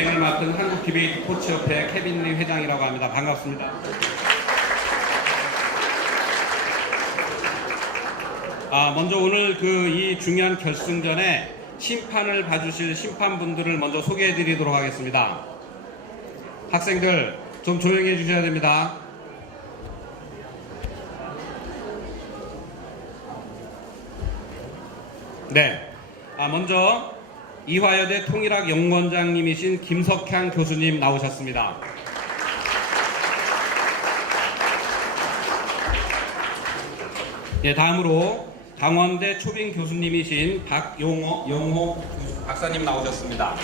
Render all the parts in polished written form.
진행을 맡은 한국 디베이트 코치협회 케빈리 회장이라고 합니다. 반갑습니다. 먼저 오늘 이 중요한 결승전에 심판을 봐주실 심판분들을 먼저 소개해 드리도록 하겠습니다. 학생들 좀 조용히 해주셔야 됩니다. 네. 먼저 이화여대 통일학 연구원장님이신 김석향 교수님 나오셨습니다. 네, 다음으로 강원대 초빙 교수님이신 박용호 박사님 나오셨습니다.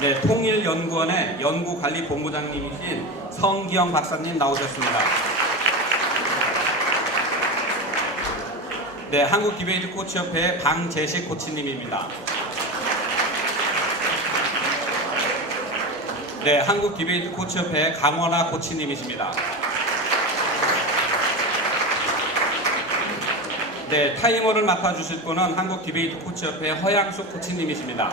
네, 통일연구원의 연구관리본부장님이신 성기영 박사님 나오셨습니다. 네, 한국 디베이트 코치협회의 방재식 코치님입니다. 네, 한국 디베이트 코치협회의 강원아 코치님이십니다. 네, 타이머를 맡아주실 분은 한국 디베이트 코치협회의 허양숙 코치님이십니다.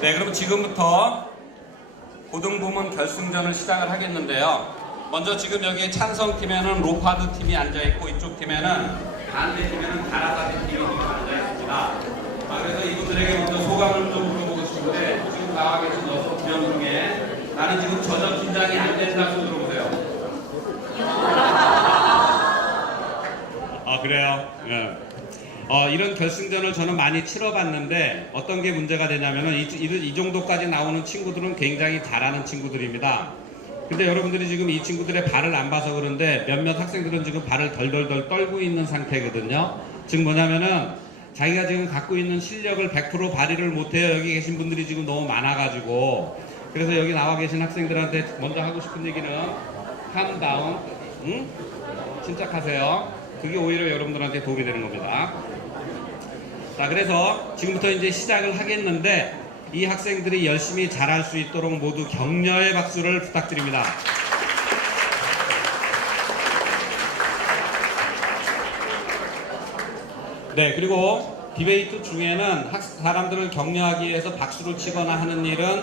네, 그럼 지금부터 고등부문 결승전을 시작을 하겠는데요. 먼저 지금 여기 찬성팀에는 로파드 팀이 앉아있고 이쪽 팀에는 반대팀에는 가라사대 팀이 앉아있습니다. 그래서 이분들에게 먼저 소감을 좀 물어보고 싶은데 지금 나와 계신 6명 중에 나는 지금 전혀 긴장이 안 된다 손 들어보세요. 그래요? 네. 이런 결승전을 저는 많이 치러봤는데 어떤 게 문제가 되냐면은 이 정도까지 나오는 친구들은 굉장히 잘하는 친구들입니다. 근데 여러분들이 지금 이 친구들의 발을 안 봐서 그런데 몇몇 학생들은 지금 발을 덜덜덜 떨고 있는 상태거든요. 즉 뭐냐면은 자기가 지금 갖고 있는 실력을 100% 발휘를 못해요. 여기 계신 분들이 지금 너무 많아가지고. 그래서 여기 나와 계신 학생들한테 먼저 하고 싶은 얘기는 calm down, 응? 침착하세요. 그게 오히려 여러분들한테 도움이 되는 겁니다. 자, 그래서 지금부터 이제 시작을 하겠는데 이 학생들이 열심히 잘할 수 있도록 모두 격려의 박수를 부탁드립니다. 네, 그리고 디베이트 중에는 사람들을 격려하기 위해서 박수를 치거나 하는 일은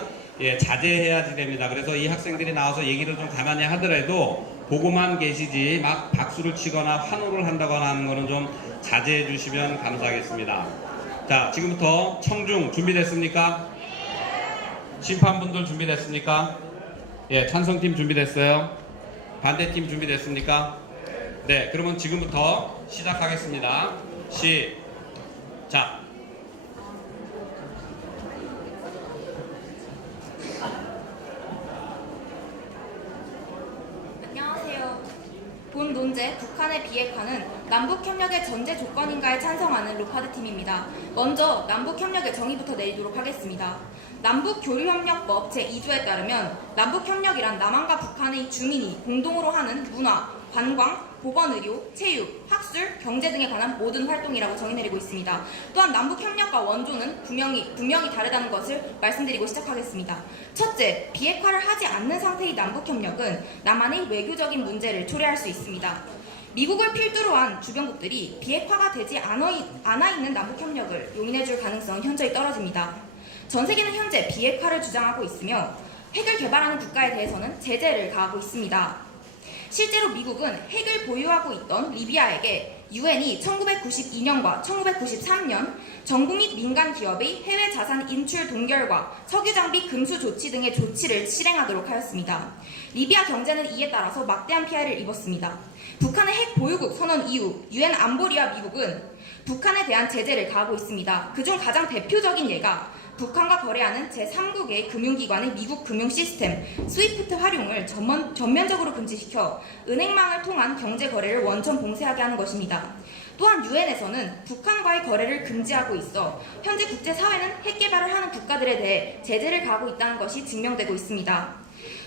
자제해야지 됩니다. 그래서 이 학생들이 나와서 얘기를 좀 가만히 하더라도 보고만 계시지 막 박수를 치거나 환호를 한다거나 하는 거는 좀 자제해 주시면 감사하겠습니다. 자, 지금부터 청중 준비됐습니까? 심판분들 준비됐습니까? 예, 찬성팀 준비됐어요? 반대팀 준비됐습니까? 네, 그러면 지금부터 시작하겠습니다. 시작! 본 논제 북한의 비핵화는 남북협력의 전제 조건인가에 찬성하는 로파드 팀입니다. 먼저 남북협력의 정의부터 내리도록 하겠습니다. 남북교류협력법 제2조에 따르면 남북협력이란 남한과 북한의 주민이 공동으로 하는 문화, 관광, 보건의료, 체육, 학술, 경제 등에 관한 모든 활동이라고 정의 내리고 있습니다. 또한 남북협력과 원조는 분명히 다르다는 것을 말씀드리고 시작하겠습니다. 첫째, 비핵화를 하지 않는 상태의 남북협력은 남한의 외교적인 문제를 초래할 수 있습니다. 미국을 필두로 한 주변국들이 비핵화가 되지 않아 있는 남북협력을 용인해줄 가능성은 현저히 떨어집니다. 전 세계는 현재 비핵화를 주장하고 있으며 핵을 개발하는 국가에 대해서는 제재를 가하고 있습니다. 실제로 미국은 핵을 보유하고 있던 리비아에게 유엔이 1992년과 1993년 정부 및 민간 기업의 해외 자산 인출 동결과 석유 장비 금수 조치 등의 조치를 실행하도록 하였습니다. 리비아 경제는 이에 따라서 막대한 피해를 입었습니다. 북한의 핵 보유국 선언 이후 유엔 안보리와 미국은 북한에 대한 제재를 가하고 있습니다. 그중 가장 대표적인 예가 북한과 거래하는 제3국의 금융기관의 미국 금융 시스템 스위프트 활용을 전면적으로 금지시켜 은행망을 통한 경제 거래를 원천 봉쇄하게 하는 것입니다. 또한 유엔에서는 북한과의 거래를 금지하고 있어 현재 국제사회는 핵 개발을 하는 국가들에 대해 제재를 가하고 있다는 것이 증명되고 있습니다.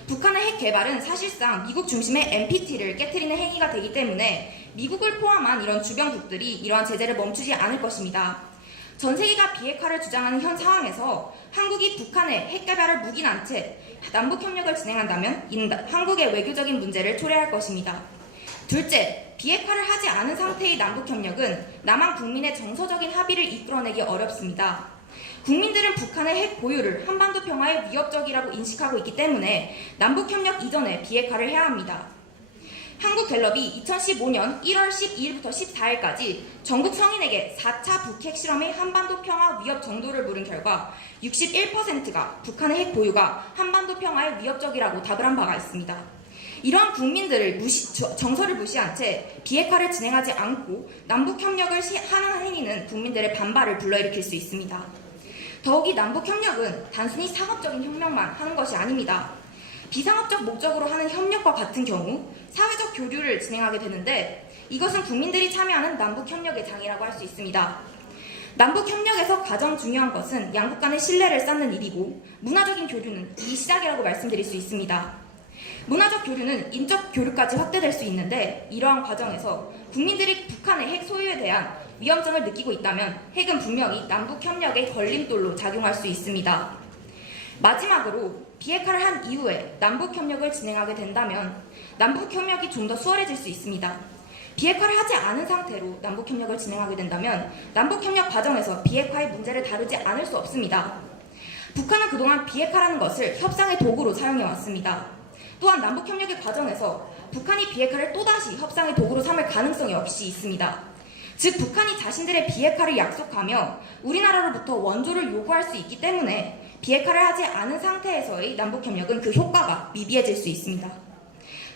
북한의 핵 개발은 사실상 미국 중심의 NPT를 깨트리는 행위가 되기 때문에 미국을 포함한 이런 주변국들이 이러한 제재를 멈추지 않을 것입니다. 전 세계가 비핵화를 주장하는 현 상황에서 한국이 북한의 핵 개발을 묵인한 채 남북협력을 진행한다면 한국의 외교적인 문제를 초래할 것입니다. 둘째, 비핵화를 하지 않은 상태의 남북협력은 남한 국민의 정서적인 합의를 이끌어내기 어렵습니다. 국민들은 북한의 핵 보유를 한반도 평화에 위협적이라고 인식하고 있기 때문에 남북협력 이전에 비핵화를 해야 합니다. 한국갤럽이 2015년 1월 12일부터 14일까지 전국 성인에게 4차 북핵 실험의 한반도 평화 위협 정도를 물은 결과 61%가 북한의 핵 보유가 한반도 평화에 위협적이라고 답을 한 바가 있습니다. 이러한 국민들을 정서를 무시한 채 비핵화를 진행하지 않고 남북협력을 하는 행위는 국민들의 반발을 불러일으킬 수 있습니다. 더욱이 남북협력은 단순히 상업적인 협력만 하는 것이 아닙니다. 비상업적 목적으로 하는 협력과 같은 경우 사회적 교류를 진행하게 되는데 이것은 국민들이 참여하는 남북협력의 장이라고 할 수 있습니다. 남북협력에서 가장 중요한 것은 양국 간의 신뢰를 쌓는 일이고 문화적인 교류는 이 시작이라고 말씀드릴 수 있습니다. 문화적 교류는 인적 교류까지 확대될 수 있는데 이러한 과정에서 국민들이 북한의 핵 소유에 대한 위험성을 느끼고 있다면 핵은 분명히 남북협력의 걸림돌로 작용할 수 있습니다. 마지막으로 비핵화를 한 이후에 남북협력을 진행하게 된다면 남북협력이 좀 더 수월해질 수 있습니다. 비핵화를 하지 않은 상태로 남북협력을 진행하게 된다면 남북협력 과정에서 비핵화의 문제를 다루지 않을 수 없습니다. 북한은 그동안 비핵화라는 것을 협상의 도구로 사용해왔습니다. 또한 남북협력의 과정에서 북한이 비핵화를 또다시 협상의 도구로 삼을 가능성이 역시 있습니다. 즉 북한이 자신들의 비핵화를 약속하며 우리나라로부터 원조를 요구할 수 있기 때문에 비핵화를 하지 않은 상태에서의 남북협력은 그 효과가 미비해질 수 있습니다.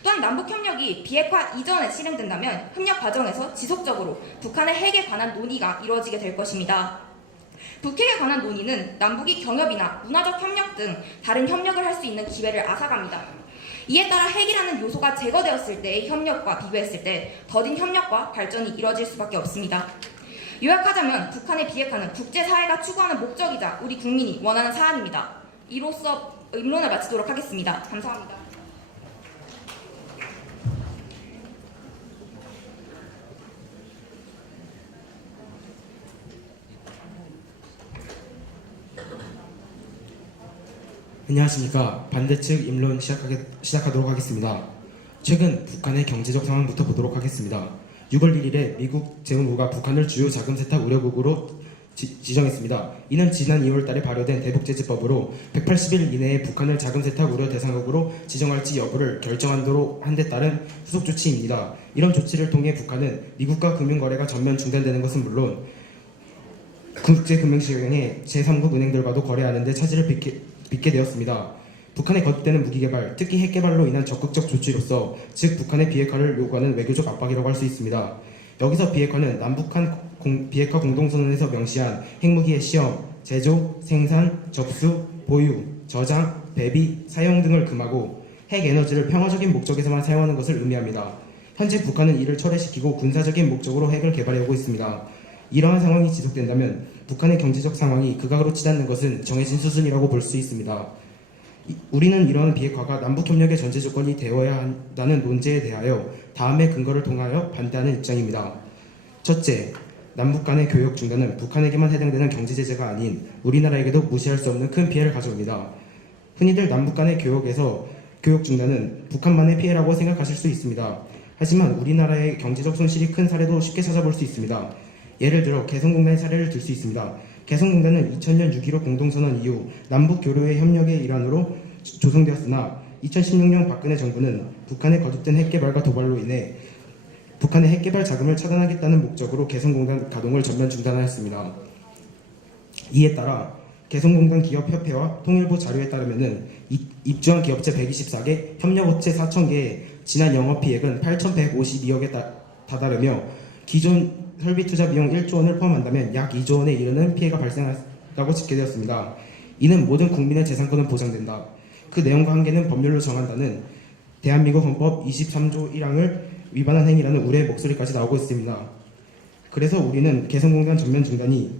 또한 남북협력이 비핵화 이전에 실행된다면 협력 과정에서 지속적으로 북한의 핵에 관한 논의가 이루어지게 될 것입니다. 북핵에 관한 논의는 남북이 경협이나 문화적 협력 등 다른 협력을 할 수 있는 기회를 앗아갑니다. 이에 따라 핵이라는 요소가 제거되었을 때의 협력과 비교했을 때 더딘 협력과 발전이 이루어질 수밖에 없습니다. 요약하자면 북한의 비핵화는 국제사회가 추구하는 목적이자 우리 국민이 원하는 사안입니다. 이로써 입론을 마치도록 하겠습니다. 감사합니다. 안녕하십니까. 반대측 임론 시작하도록 하겠습니다. 최근 북한의 경제적 상황부터 보도록 하겠습니다. 6월 1일에 미국 재무부가 북한을 주요 자금 세탁 우려국으로 지정했습니다. 이는 지난 2월 달에 발효된 대북제재법으로 180일 이내에 북한을 자금 세탁 우려 대상국으로 지정할지 여부를 결정하도록 한 데 따른 후속 조치입니다. 이런 조치를 통해 북한은 미국과 금융거래가 전면 중단되는 것은 물론 국제금융시장의 제3국 은행들과도 거래하는 데 차질을 빚게 되었습니다. 북한의 거듭되는 무기개발, 특히 핵개발로 인한 적극적 조치로서 즉 북한의 비핵화를 요구하는 외교적 압박이라고 할 수 있습니다. 여기서 비핵화는 남북한 비핵화 공동선언에서 명시한 핵무기의 시험, 제조, 생산, 접수, 보유, 저장, 배비, 사용 등을 금하고 핵에너지를 평화적인 목적에서만 사용하는 것을 의미합니다. 현재 북한은 이를 철회시키고 군사적인 목적으로 핵을 개발해오고 있습니다. 이러한 상황이 지속된다면 북한의 경제적 상황이 극악으로 치닫는 것은 정해진 수순이라고 볼 수 있습니다. 우리는 이러한 비핵화가 남북협력의 전제 조건이 되어야 한다는 논제에 대하여 다음의 근거를 통하여 반대하는 입장입니다. 첫째, 남북 간의 교역 중단은 북한에게만 해당되는 경제 제재가 아닌 우리나라에게도 무시할 수 없는 큰 피해를 가져옵니다. 흔히들 남북 간의 교역 중단은 북한만의 피해라고 생각하실 수 있습니다. 하지만 우리나라의 경제적 손실이 큰 사례도 쉽게 찾아볼 수 있습니다. 예를 들어 개성공단의 사례를 들 수 있습니다. 개성공단은 2000년 6.15 공동선언 이후 남북 교류의 협력의 일환으로 조성되었으나 2016년 박근혜 정부는 북한의 거듭된 핵개발과 도발로 인해 북한의 핵개발 자금을 차단하겠다는 목적으로 개성공단 가동을 전면 중단하였습니다. 이에 따라 개성공단 기업협회와 통일부 자료에 따르면 입주한 기업체 124개, 협력업체 4,000개의 지난 영업이익은 8,152억에 다다르며 기존 설비 투자 비용 1조 원을 포함한다면 약 2조 원에 이르는 피해가 발생했다고 집계되었습니다. 이는 모든 국민의 재산권은 보장된다. 그 내용과 한계는 법률로 정한다는 대한민국 헌법 23조 1항을 위반한 행위라는 우려의 목소리까지 나오고 있습니다. 그래서 우리는 개성공단 전면 중단이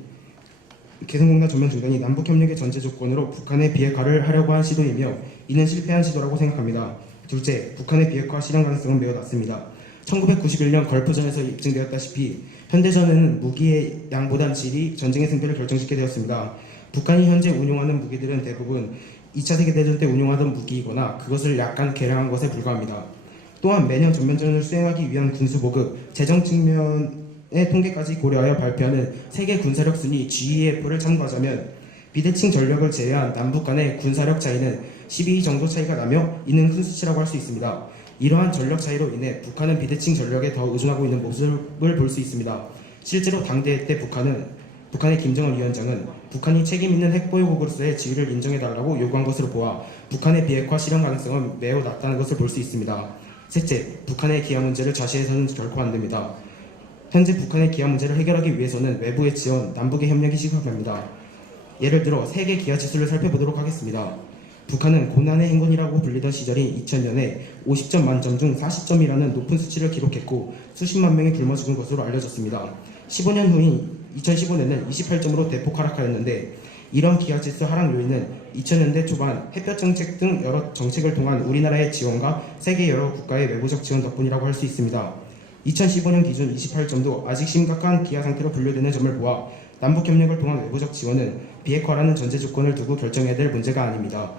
남북협력의 전제 조건으로 북한의 비핵화를 하려고 한 시도이며 이는 실패한 시도라고 생각합니다. 둘째, 북한의 비핵화 실현 가능성은 매우 낮습니다. 1991년 걸프전에서 입증되었다시피 현대전에는 무기의 양보단 질이 전쟁의 승패를 결정짓게 되었습니다. 북한이 현재 운용하는 무기들은 대부분 2차 세계대전 때 운용하던 무기이거나 그것을 약간 개량한 것에 불과합니다. 또한 매년 전면전을 수행하기 위한 군수보급, 재정 측면의 통계까지 고려하여 발표하는 세계 군사력 순위 GEF를 참고하자면 비대칭 전력을 제외한 남북 간의 군사력 차이는 12 정도 차이가 나며 이는 큰 수치라고 할 수 있습니다. 이러한 전력 차이로 인해 북한은 비대칭 전력에 더 의존하고 있는 모습을 볼 수 있습니다. 실제로 당대회 때 북한의 김정은 위원장은 북한이 책임 있는 핵보유국으로서의 지위를 인정해달라고 요구한 것으로 보아 북한의 비핵화 실현 가능성은 매우 낮다는 것을 볼 수 있습니다. 셋째, 북한의 기아 문제를 좌시해서는 결코 안 됩니다. 현재 북한의 기아 문제를 해결하기 위해서는 외부의 지원, 남북의 협력이 시급합니다. 예를 들어 세계 기아 지수를 살펴보도록 하겠습니다. 북한은 고난의 행군이라고 불리던 시절인 2000년에 50점 만점 중 40점이라는 높은 수치를 기록했고 수십만 명이 굶어 죽은 것으로 알려졌습니다. 15년 후인 2015년에는 28점으로 대폭 하락하였는데 이런 기아지수 하락 요인은 2000년대 초반 햇볕 정책 등 여러 정책을 통한 우리나라의 지원과 세계 여러 국가의 외부적 지원 덕분이라고 할 수 있습니다. 2015년 기준 28점도 아직 심각한 기아 상태로 분류되는 점을 보아 남북협력을 통한 외부적 지원은 비핵화라는 전제 조건을 두고 결정해야 될 문제가 아닙니다.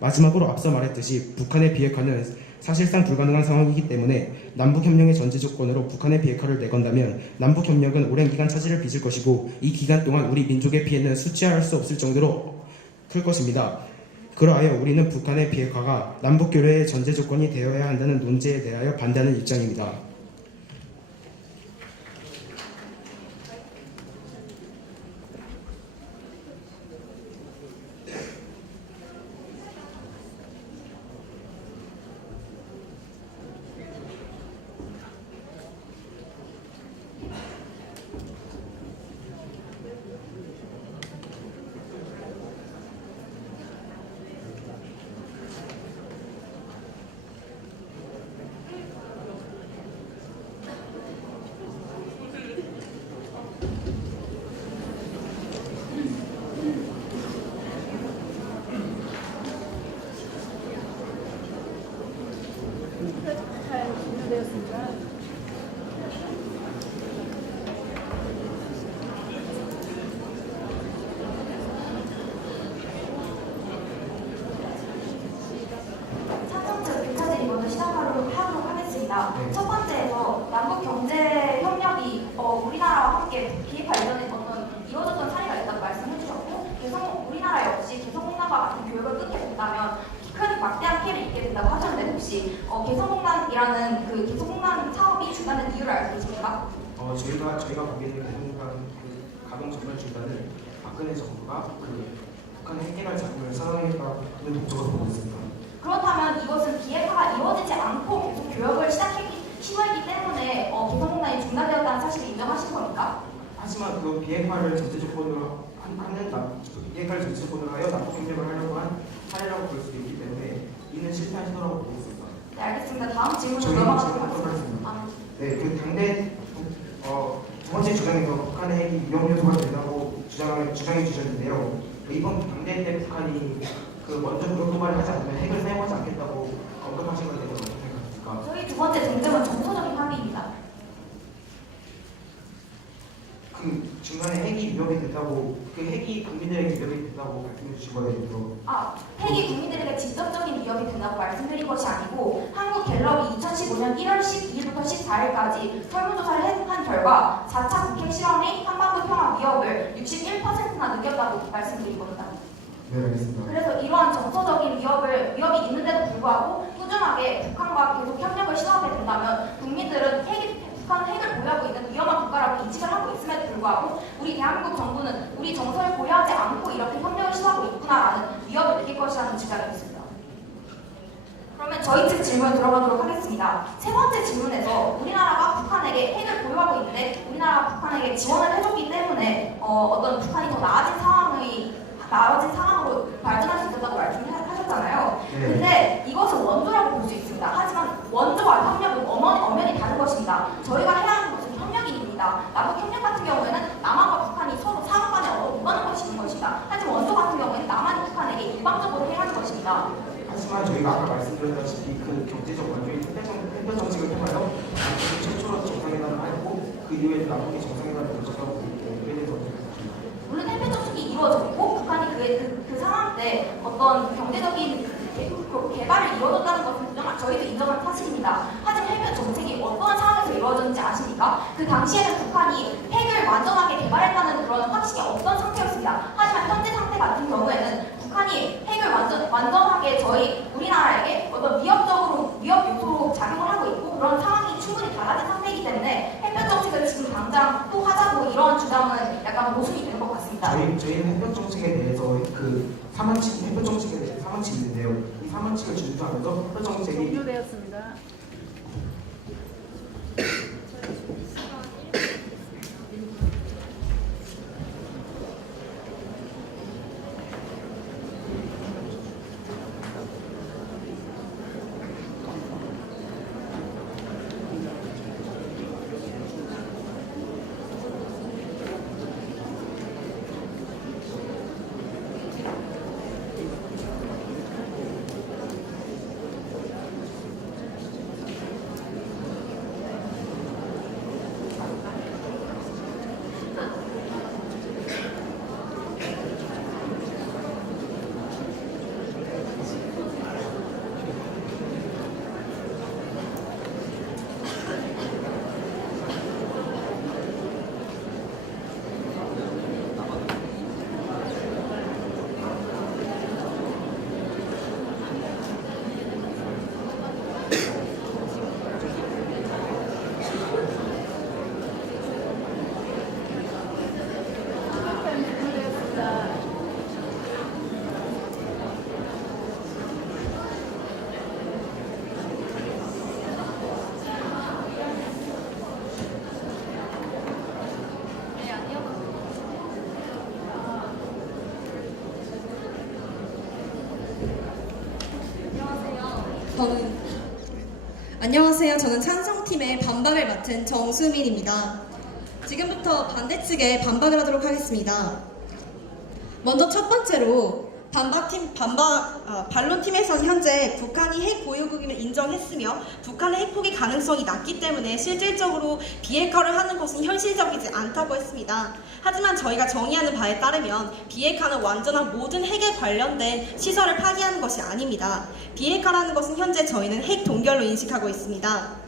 마지막으로 앞서 말했듯이 북한의 비핵화는 사실상 불가능한 상황이기 때문에 남북협력의 전제 조건으로 북한의 비핵화를 내건다면 남북협력은 오랜 기간 차질을 빚을 것이고 이 기간 동안 우리 민족의 피해는 수치할 수 없을 정도로 클 것입니다. 그러하여 우리는 북한의 비핵화가 남북교류의 전제 조건이 되어야 한다는 논제에 대하여 반대하는 입장입니다. 첫 번째에서 남북 경제 협력이 우리나라와 함께 비핵화 이전에 이루어졌던 사례가 있다고 말씀해 주셨고, 우리나라 역시 개성공단과 같은 교역을 끊게 된다면 큰 막대한 피해를 입게 된다고 하셨는데 혹시 개성공단이라는 그 개성공단 사업이 중단된 이유를 알고 계십니까? 저희가 보기에는 개성공단 가동 전면 중단을 박근혜 정부가 북한의 핵개발 자금을 사용했다는 목적으로 보고 있습니다. 그렇다면 이것은 비핵화가 이루어지지 않고 계속 교역을 시도했기 때문에 개성공단이 중단되었다는 사실을 인정하신 겁니까? 하지만 그 비핵화를 전제 조건으로 비핵화를 전제 조건으로 하여 남북협력을 하려고 한 사례라고 볼 수 있기 때문에 이는 실패한 시도라고 보고 있습니다. 네, 알겠습니다. 다음 질문으로 넘어가도록 하겠습니다. 네, 그 당대 두 번째 주장에서 북한의 핵이 위험 요소가 된다고 주장해 주셨는데요. 이번 당대 때 북한이 먼저 그런 도발을 하지 않으면 핵을 사용하지 않겠다고 언급하신 것에 대해서 어떻게 생각하십니까? 저희 두 번째 쟁점은 정서적인 합의입니다. 그 중간에 핵이 위협이 됐다고, 그 핵이 국민들에게 위협이 됐다고 말씀해 주신 거에 대해서 핵이 국민들에게 직접적인 위협이 된다고 말씀드린 것이 아니고 한국갤럽이 2015년 1월 12일부터 14일까지 설문조사를 한 결과 4차 북핵 실험이 한반도 평화 위협을 61%나 느꼈다고 말씀드린 겁니다. 네, 알겠습니다. 그래서 이러한 정서적인 위협이 있는데도 불구하고 꾸준하게 북한과 계속 협력을 시도하게 된다면 국민들은 북한은 핵을 보유하고 있는 위험한 국가라고 인식을 하고 있음에도 불구하고 우리 대한민국 정부는 우리 정서를 고려하지 않고 이렇게 협력을 시도하고 있구나라는 위협을 느낄 것이라는 주장이 있습니다. 그러면 저희 측 질문 들어가도록 하겠습니다. 세 번째 질문에서 우리나라가 북한에게 핵을 보유하고 있는데 우리나라가 북한에게 지원을 해줬기 때문에 어떤 북한이 더 나아진 상황으로 발전할 수 있었다고 말씀하셨잖아요. 네. 근데 이것은 원조라고 볼 수 있습니다. 하지만 원조와 협력은 엄연히 다른 것입니다. 저희가 해야 하는 것은 협력입니다. 남북 협력 같은 경우에는 남한과 북한이 서로 상호 간에 오가는 것이 있는 것입니다. 하지만 원조 같은 경우에는 남한이 북한에게 일방적으로 해야 하는 것입니다. 하지만 저희가 아까 말씀드렸다시피 그 경제적 완전히 햇볕 정책을 통하여 남북이 최초로 정상회담을 하고 그 이후에 남북이 정상회담을 결정하고 있기에 대해서 어떻게 생각하십니까? 물론 햇볕 정책이 이루어졌고 북한이 그 상황 때 어떤 경제적인 개발을 이루어졌다는 것은 저희 저희도 인정하는 사실입니다. 하지만 해변 정책이 어떠한 상황에서 이루어졌는지 아십니까? 그 당시에는 북한이 핵을 완전하게 개발했다는 그런 확신이 없던 상태였습니다. 하지만 현재 상태 같은 경우에는 북한이 핵을 완전하게 우리나라에게 어떤 위협 요소로 작용을 하고 있고 그런 상황이 충분히 달라진 상태이기 때문에 해변 정책을 지금 당장 또 하자고 이런 주장은 약간 모순이 되는 것 같습니다. 저희는 해변 정책에 대해서 그 사만칙 해변 정책에 대해서 사만칙이 있는데요. 이 사만칙을 준수하면서 해변 정책이 종료되었습니다. 안녕하세요. 저는 찬성팀의 반박을 맡은 정수민입니다. 지금부터 반대측에 반박을 하도록 하겠습니다. 먼저 첫 번째로 반론팀에서는 현재 북한이 핵 보유국임을 인정했으며 북한의 핵포기 가능성이 낮기 때문에 실질적으로 비핵화를 하는 것은 현실적이지 않다고 했습니다. 하지만 저희가 정의하는 바에 따르면 비핵화는 완전한 모든 핵에 관련된 시설을 파기하는 것이 아닙니다. 비핵화라는 것은 현재 저희는 핵 동결로 인식하고 있습니다.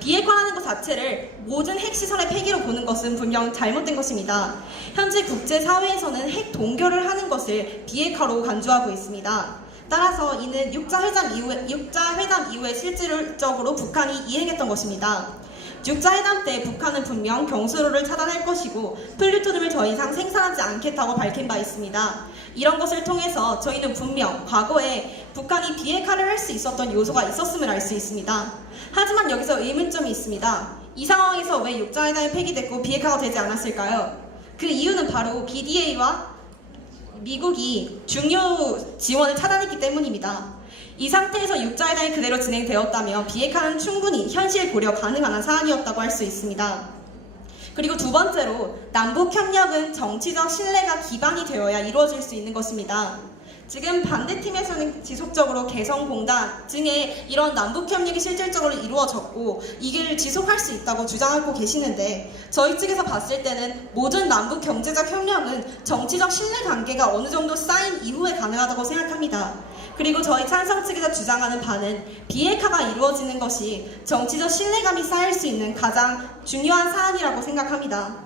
비핵화라는 것 자체를 모든 핵시설의 폐기로 보는 것은 분명 잘못된 것입니다. 현재 국제사회에서는 핵 동결을 하는 것을 비핵화로 간주하고 있습니다. 따라서 이는 육자회담 이후에 실질적으로 북한이 이행했던 것입니다. 육자회담 때 북한은 분명 경수로를 차단할 것이고 플루토늄을 더 이상 생산하지 않겠다고 밝힌 바 있습니다. 이런 것을 통해서 저희는 분명 과거에 북한이 비핵화를 할 수 있었던 요소가 있었음을 알 수 있습니다. 하지만 여기서 의문점이 있습니다. 이 상황에서 왜 육자회담이 폐기됐고 비핵화가 되지 않았을까요? 그 이유는 바로 BDA와 미국이 중요 지원을 차단했기 때문입니다. 이 상태에서 육자회담이 그대로 진행되었다면 비핵화는 충분히 현실 고려 가능한 사안이었다고 할 수 있습니다. 그리고 두 번째로 남북협력은 정치적 신뢰가 기반이 되어야 이루어질 수 있는 것입니다. 지금 반대팀에서는 지속적으로 개성공단 등의 이런 남북협력이 실질적으로 이루어졌고 이를 지속할 수 있다고 주장하고 계시는데 저희 측에서 봤을 때는 모든 남북 경제적 협력은 정치적 신뢰관계가 어느 정도 쌓인 이후에 가능하다고 생각합니다. 그리고 저희 찬성 측에서 주장하는 바는 비핵화가 이루어지는 것이 정치적 신뢰감이 쌓일 수 있는 가장 중요한 사안이라고 생각합니다.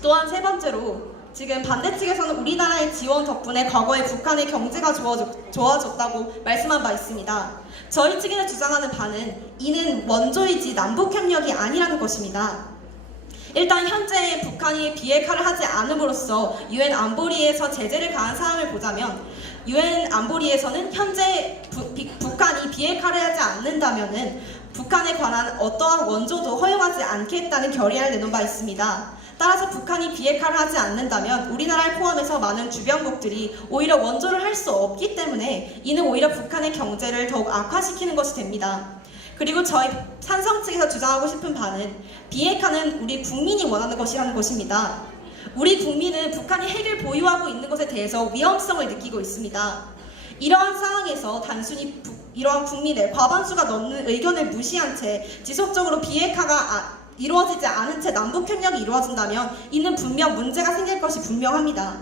또한 세 번째로 지금 반대 측에서는 우리나라의 지원 덕분에 과거에 북한의 경제가 좋아졌다고 말씀한 바 있습니다. 저희 측에서 주장하는 바는 이는 원조이지 남북협력이 아니라는 것입니다. 일단 현재 북한이 비핵화를 하지 않음으로써 UN 안보리에서 제재를 가한 사항을 보자면 UN 안보리에서는 현재 북한이 비핵화를 하지 않는다면은 북한에 관한 어떠한 원조도 허용하지 않겠다는 결의안을 내놓은 바 있습니다. 따라서 북한이 비핵화를 하지 않는다면 우리나라를 포함해서 많은 주변국들이 오히려 원조를 할 수 없기 때문에 이는 오히려 북한의 경제를 더욱 악화시키는 것이 됩니다. 그리고 저희 찬성 측에서 주장하고 싶은 바는 비핵화는 우리 국민이 원하는 것이라는 것입니다. 우리 국민은 북한이 핵을 보유하고 있는 것에 대해서 위험성을 느끼고 있습니다. 이러한 상황에서 단순히 이러한 국민의 과반수가 넘는 의견을 무시한 채 지속적으로 비핵화가 이루어지지 않은 채 남북협력이 이루어진다면 이는 분명 문제가 생길 것이 분명합니다.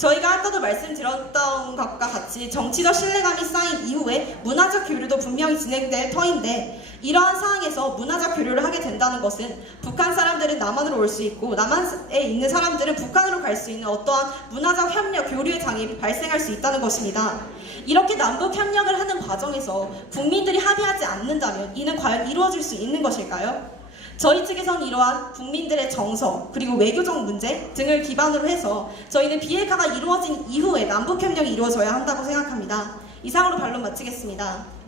저희가 아까도 말씀드렸던 것과 같이 정치적 신뢰감이 쌓인 이후에 문화적 교류도 분명히 진행될 터인데, 이러한 상황에서 문화적 교류를 하게 된다는 것은 북한 사람들은 남한으로 올 수 있고 남한에 있는 사람들은 북한으로 갈 수 있는 어떠한 문화적 협력, 교류의 장이 발생할 수 있다는 것입니다. 이렇게 남북 협력을 하는 과정에서 국민들이 합의하지 않는다면 이는 과연 이루어질 수 있는 것일까요? 저희 측에서는 이러한 국민들의 정서 그리고 외교적 문제 등을 기반으로 해서 저희는 비핵화가 이루어진 이후에 남북 협력이 이루어져야 한다고 생각합니다. 이상으로 반론 마치겠습니다.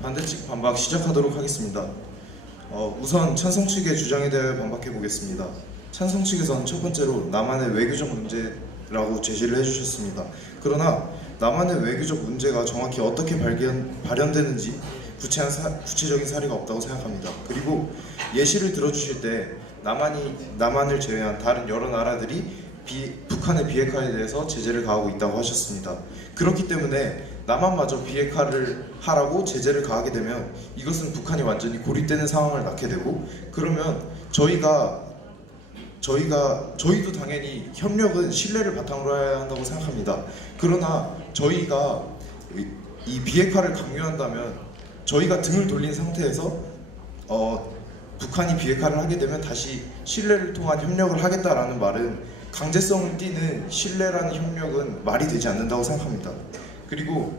반대측 반박 시작하도록 하겠습니다. 우선 찬성 측의 주장에 대해 반박해 보겠습니다. 찬성 측에서는 첫 번째로 남한의 외교적 문제라고 제시를 해주셨습니다. 그러나 남한의 외교적 문제가 정확히 어떻게 발현되는지 구체적인 사례가 없다고 생각합니다. 그리고 예시를 들어주실 때 남한을 제외한 다른 여러 나라들이 북한의 비핵화에 대해서 제재를 가하고 있다고 하셨습니다. 그렇기 때문에 남한마저 비핵화를 하라고 제재를 가하게 되면 이것은 북한이 완전히 고립되는 상황을 낳게 되고, 그러면 저희도 당연히 협력은 신뢰를 바탕으로 해야 한다고 생각합니다. 그러나 저희가 이 비핵화를 강요한다면 저희가 등을 돌린 상태에서 북한이 비핵화를 하게 되면 다시 신뢰를 통한 협력을 하겠다라는 말은, 강제성을 띠는 신뢰라는 협력은 말이 되지 않는다고 생각합니다. 그리고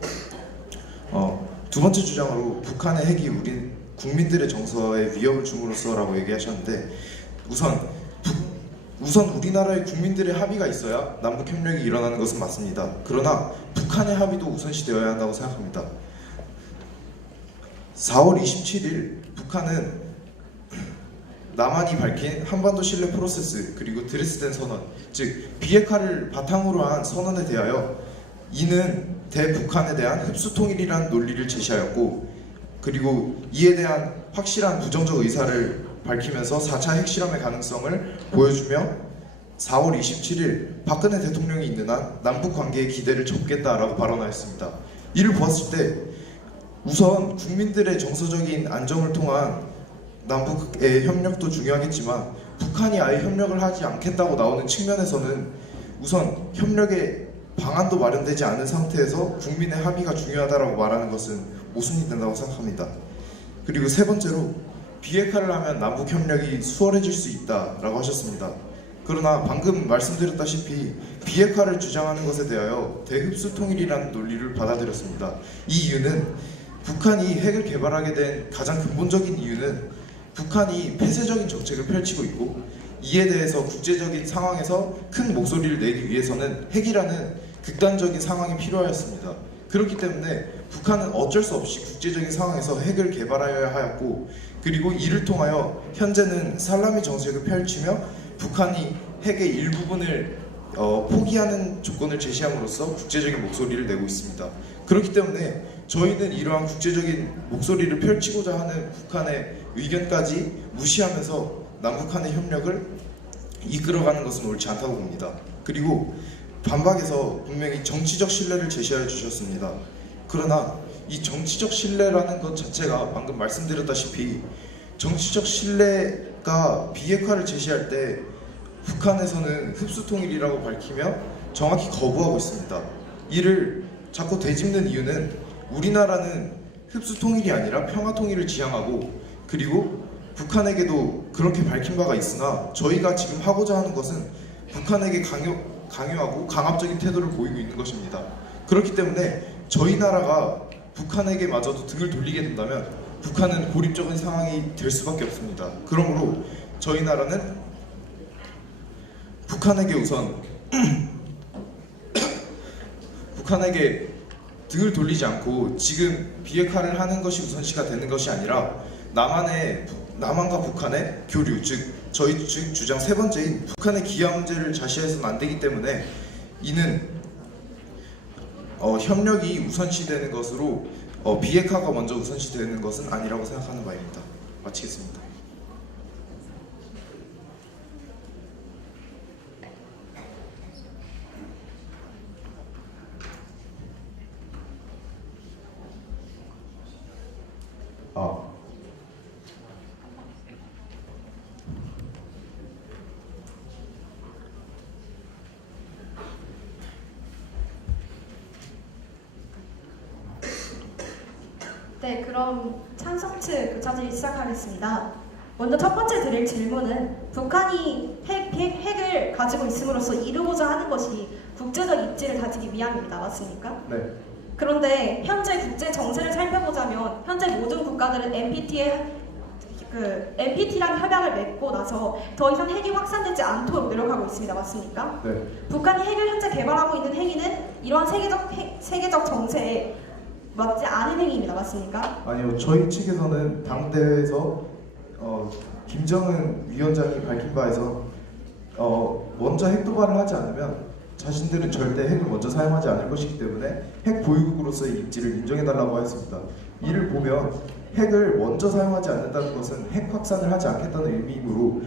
두 번째 주장으로 북한의 핵이 우리 국민들의 정서에 위협을 줌으로써라고 얘기하셨는데, 우선 우리나라의 국민들의 합의가 있어야 남북 협력이 일어나는 것은 맞습니다. 그러나 북한의 합의도 우선시되어야 한다고 생각합니다. 4월 27일 북한은 남한이 밝힌 한반도 신뢰 프로세스 그리고 드레스덴 선언, 즉 비핵화를 바탕으로 한 선언에 대하여 이는 대북한에 대한 흡수 통일이라는 논리를 제시하였고, 그리고 이에 대한 확실한 부정적 의사를 밝히면서 4차 핵실험의 가능성을 보여주며 4월 27일 박근혜 대통령이 있는 한 남북 관계의 기대를 접겠다라고 발언하였습니다. 이를 보았을 때 우선 국민들의 정서적인 안정을 통한 남북의 협력도 중요하겠지만, 북한이 아예 협력을 하지 않겠다고 나오는 측면에서는 우선 협력의 방안도 마련되지 않은 상태에서 국민의 합의가 중요하다고 말하는 것은 모순이 된다고 생각합니다. 그리고 세 번째로 비핵화를 하면 남북 협력이 수월해질 수 있다라고 하셨습니다. 그러나 방금 말씀드렸다시피 비핵화를 주장하는 것에 대하여 대흡수 통일이라는 논리를 받아들였습니다. 이 이유는 북한이 핵을 개발하게 된 가장 근본적인 이유는 북한이 폐쇄적인 정책을 펼치고 있고, 이에 대해서 국제적인 상황에서 큰 목소리를 내기 위해서는 핵이라는 극단적인 상황이 필요하였습니다. 그렇기 때문에 북한은 어쩔 수 없이 국제적인 상황에서 핵을 개발하여야 하였고, 그리고 이를 통하여 현재는 살라미 정책을 펼치며 북한이 핵의 일부분을 포기하는 조건을 제시함으로써 국제적인 목소리를 내고 있습니다. 그렇기 때문에 저희는 이러한 국제적인 목소리를 펼치고자 하는 북한의 의견까지 무시하면서 남북한의 협력을 이끌어가는 것은 옳지 않다고 봅니다. 그리고 반박에서 분명히 정치적 신뢰를 제시해 주셨습니다. 그러나 이 정치적 신뢰라는 것 자체가 방금 말씀드렸다시피 정치적 신뢰가 비핵화를 제시할 때 북한에서는 흡수통일이라고 밝히며 정확히 거부하고 있습니다. 이를 자꾸 되짚는 이유는 우리나라는 흡수 통일이 아니라 평화 통일을 지향하고, 그리고 북한에게도 그렇게 밝힌 바가 있으나 저희가 지금 하고자 하는 것은 북한에게 강요하고 강압적인 태도를 보이고 있는 것입니다. 그렇기 때문에 저희 나라가 북한에게 마저도 등을 돌리게 된다면 북한은 고립적인 상황이 될 수밖에 없습니다. 그러므로 저희 나라는 북한에게 우선 북한에게 등을 돌리지 않고 지금 비핵화를 하는 것이 우선시가 되는 것이 아니라 남한과 북한의 교류, 즉 저희 주장 세 번째인 북한의 기하 문제를 좌시해서는 안 되기 때문에 이는 협력이 우선시되는 것으로 비핵화가 먼저 우선시되는 것은 아니라고 생각하는 바입니다. 마치겠습니다. 네, 그럼 찬성 측 교차질 시작하겠습니다. 먼저 첫 번째 드릴 질문은 북한이 핵을 가지고 있음으로써 이루고자 하는 것이 국제적 입지를 다지기 위함입니다. 맞습니까? 네. 그런데 현재 국제 정세를 살펴보자면 현재 모든 국가들은 NPT랑 협약을 맺고 나서 더 이상 핵이 확산되지 않도록 노력하고 있습니다. 맞습니까? 네. 북한이 핵을 현재 개발하고 있는 행위는 이러한 세계적 정세에 맞지 않은 행위입니다. 맞습니까? 아니요, 저희 측에서는 당대에서 김정은 위원장이 밝힌 바에서 먼저 핵 도발을 하지 않으면 자신들은 절대 핵을 먼저 사용하지 않을 것이기 때문에 핵 보유국으로서의 입지를 인정해달라고 했습니다. 이를 보면 핵을 먼저 사용하지 않는다는 것은 핵 확산을 하지 않겠다는 의미이므로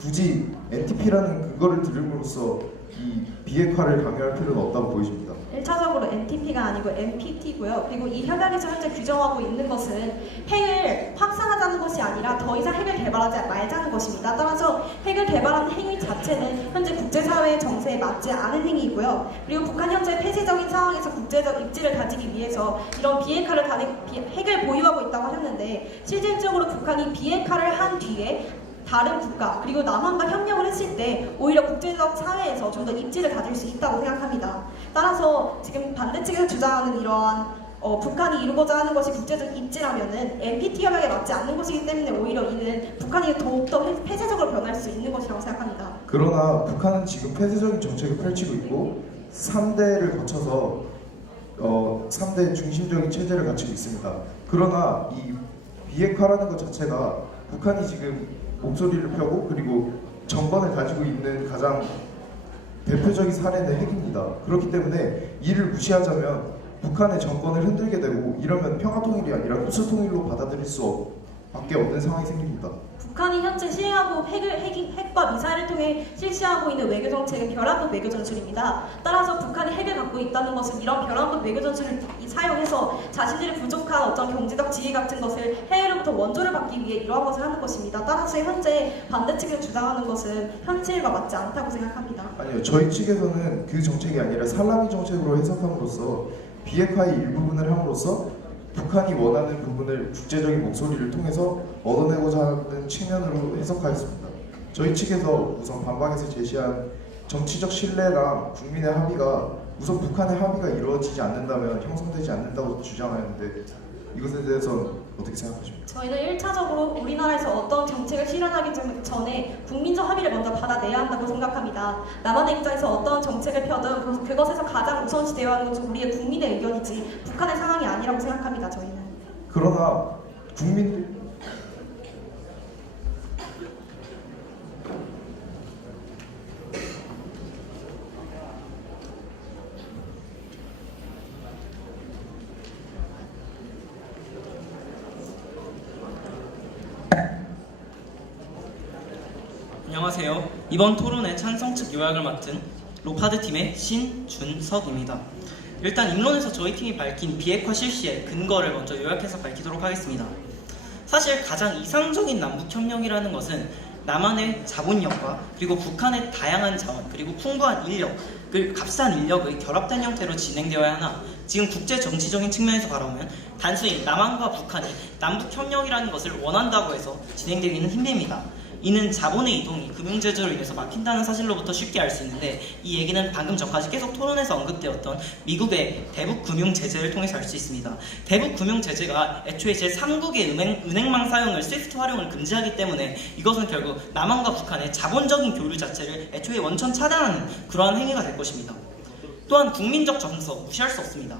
굳이 NTP라는 그거를 들음으로써 이 비핵화를 강요할 필요는 없다고 보여집니다. 1차적으로 NTP가 아니고 NPT고요. 그리고 이 협약에서 현재 규정하고 있는 것은 핵을 확산하자는 것이 아니라 더 이상 핵을 개발하지 말자는 것입니다. 따라서 핵을 개발하는 행위 자체는 현재 국제사회의 정세에 맞지 않은 행위이고요. 그리고 북한 현재 폐쇄적인 상황에서 국제적 입지를 다지기 위해서 이런 핵을 보유하고 있다고 했는데 실질적으로 북한이 비핵화를 한 뒤에 다른 국가 그리고 남한과 협력을 했을 때 오히려 국제적 사회에서 좀 더 입지를 가질 수 있다고 생각합니다. 따라서 지금 반대측에서 주장하는 이러한 북한이 이루고자 하는 것이 국제적 입지라면은 NPT 협약에 맞지 않는 것이기 때문에 오히려 이는 북한이 더욱더 폐쇄적으로 변할 수 있는 것이라고 생각합니다. 그러나 북한은 지금 폐쇄적인 정책을 펼치고 있고 3대를 거쳐서 3대 중심적인 체제를 갖추고 있습니다. 그러나 이 비핵화라는 것 자체가 북한이 지금 목소리를 펴고 그리고 정권을 가지고 있는 가장 대표적인 사례는 핵입니다. 그렇기 때문에 이를 무시하자면 북한의 정권을 흔들게 되고 이러면 평화통일이 아니라 흡수통일로 받아들일 수밖에 없는 상황이 생깁니다. 북한이 현재 시행하고 핵과 미사일을 통해 실시하고 있는 외교 정책은 벼랑끝 외교 전술입니다. 따라서 북한이 핵을 갖고 있다는 것은 이런 벼랑끝 외교 전술을 사용해서 자신들이 부족한 어떤 경제적 지위 같은 것을 해외로부터 원조를 받기 위해 이러한 것을 하는 것입니다. 따라서 현재 반대측에서 주장하는 것은 현실과 맞지 않다고 생각합니다. 아니요, 저희 측에서는 그 정책이 아니라 살라미 정책으로 해석함으로써 비핵화의 일부분을 함으로써 북한이 원하는 부분을 국제적인 목소리를 통해서 얻어내고자 하는 측면으로 해석하였습니다. 저희 측에서 우선 반박에서 제시한 정치적 신뢰랑 국민의 합의가 우선 북한의 합의가 이루어지지 않는다면 형성되지 않는다고 주장하였는데 이것에 대해서는 어떻게 생각하십니까? 저희는 1차적으로 우리나라에서 어떤 정책을 실현하기 전에 국민적 합의를 먼저 받아내야 한다고 생각합니다. 남한의 입장에서 어떤 정책을 펴든 그것에서 가장 우선시 되어야 하는 것은 우리의 국민의 의견이지 북한의 상황이 아니라고 생각합니다. 저희는. 그러나 안녕하세요. 이번 토론의 찬성 측 요약을 맡은 로파드 팀의 신준석입니다. 일단 입론에서 저희 팀이 밝힌 비핵화 실시의 근거를 먼저 요약해서 밝히도록 하겠습니다. 사실 가장 이상적인 남북협력이라는 것은 남한의 자본력과 그리고 북한의 다양한 자원 그리고 풍부한 인력을 값싼 인력의 결합된 형태로 진행되어야 하나 지금 국제 정치적인 측면에서 바라보면 단순히 남한과 북한이 남북 협력이라는 것을 원한다고 해서 진행되기는 힘듭니다. 이는 자본의 이동이 금융제재로 인해서 막힌다는 사실로부터 쉽게 알 수 있는데 이 얘기는 방금 전까지 계속 토론에서 언급되었던 미국의 대북 금융 제재를 통해서 알 수 있습니다. 대북 금융 제재가 애초에 제3국의 은행망 사용을 스위프트 활용을 금지하기 때문에 이것은 결국 남한과 북한의 자본적인 교류 자체를 애초에 원천 차단하는 그러한 행위가 될 것입니다. 또한 국민적 정서 무시할 수 없습니다.